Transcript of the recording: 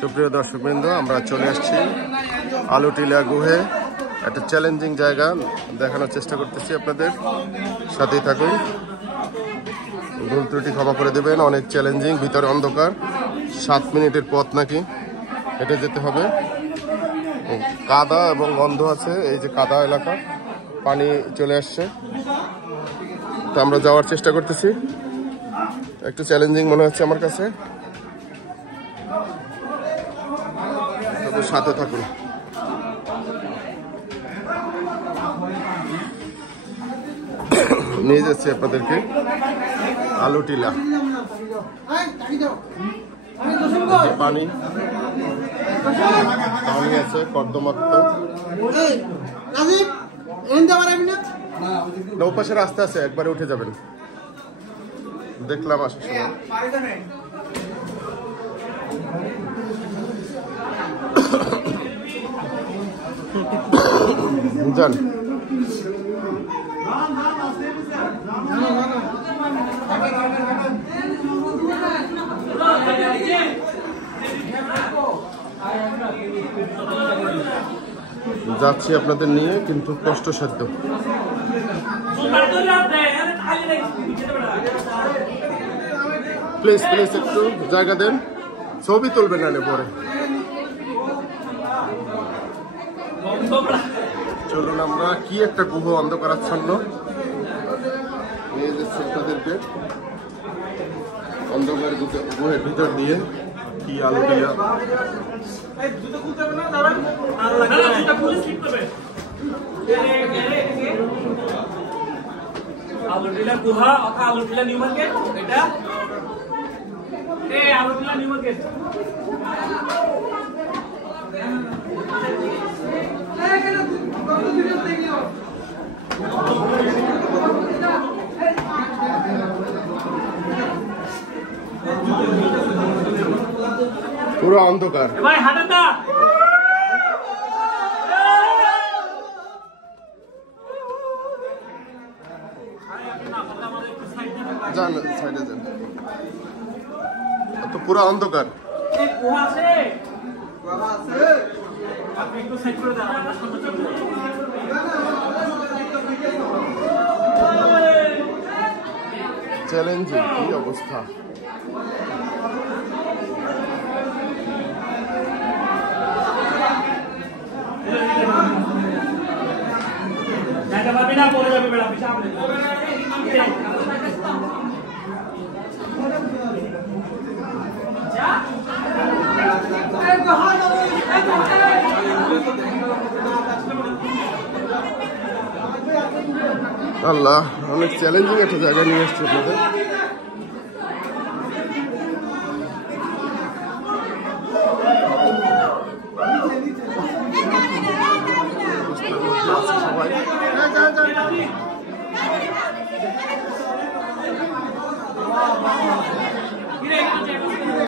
সুপ্রিয় দর্শকবৃন্দ, আমরা চলে আসছি আলুটিলা গুহে। একটা চ্যালেঞ্জিং জায়গা দেখানোর চেষ্টা করতেছি আপনাদের, সাথেই থাকুন। ভুল ত্রুটি ক্ষমা করে দেবেন। অনেক চ্যালেঞ্জিং, ভিতরে অন্ধকার, 7 মিনিটের পথ নাকি হেঁটে যেতে হবে। কাদা এবং গন্ধ আছে, এই যে কাদা এলাকা, পানি চলে আসছে। তো আমরা যাওয়ার চেষ্টা করতেছি, একটু চ্যালেঞ্জিং মনে হচ্ছে আমার কাছে, তবে সাথে থাকুন। নিয়ে যাচ্ছি আপনাদেরকে আলুটিলা। পানি পানি আছে কর্দমাক্ত, নৌপাশে রাস্তা আছে, একবারে উঠে যাবেন। দেখলাম আসার সময়। যান। যাচ্ছি আপনাদের নিয়ে, কিন্তু কষ্টসাধ্য। প্লিজ প্লিজ একটু জায়গা দেন, ছবি তুলবেন না পরে। চলুন, আমরা কি একটা গুহ অন্ধকারাচ্ছন্ন নিয়ে যাচ্ছি আপনাদেরকে, অন্ধকার গুহের ভিতর দিয়ে। কি আলুটিলা, আলুটিলা গুহা অথবা আলুটিলা নিউ মার্কেট। এটা আলুটিলা নিউ মার্কেট। পুরো অন্ধকার। ভাই হাঁটেন না। যান সাইডে যান, তো পুরো অন্ধকার। চ্যালেঞ্জিং, কি অবস্থা। আল্লাহ, অনেক চ্যালেঞ্জিং একটা জায়গায় নিয়ে এসছি আপনাদের। সবাই